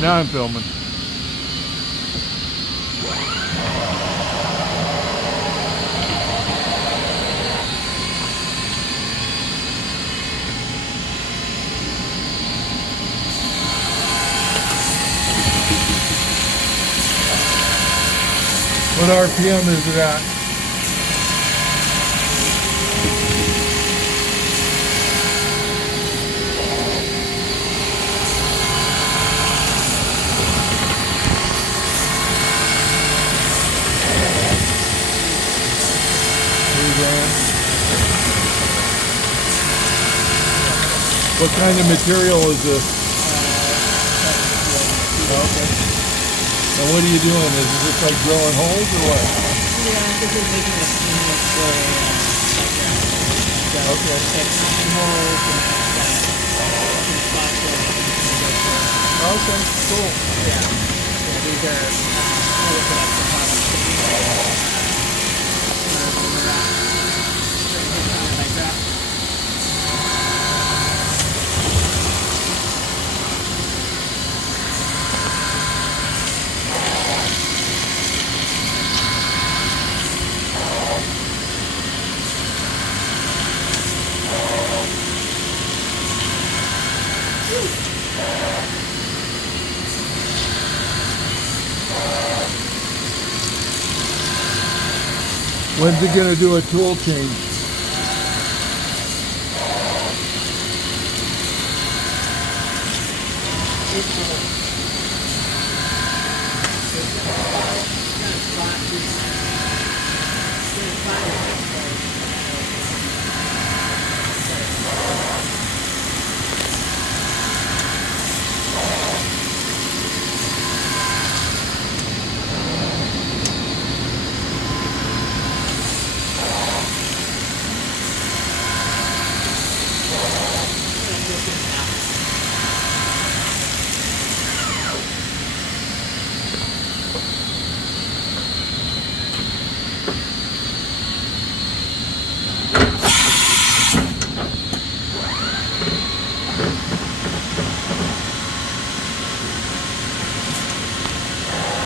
Now I'm filming. What RPM is it at? What kind of material is this? Okay. And what are you doing? Is it just like drilling holes or what? Yeah, this is making a seamless flow background. So okay. It's 9 holes and some spots where Okay, cool. Yeah. Yeah, these are really production products. When's it gonna do a tool change?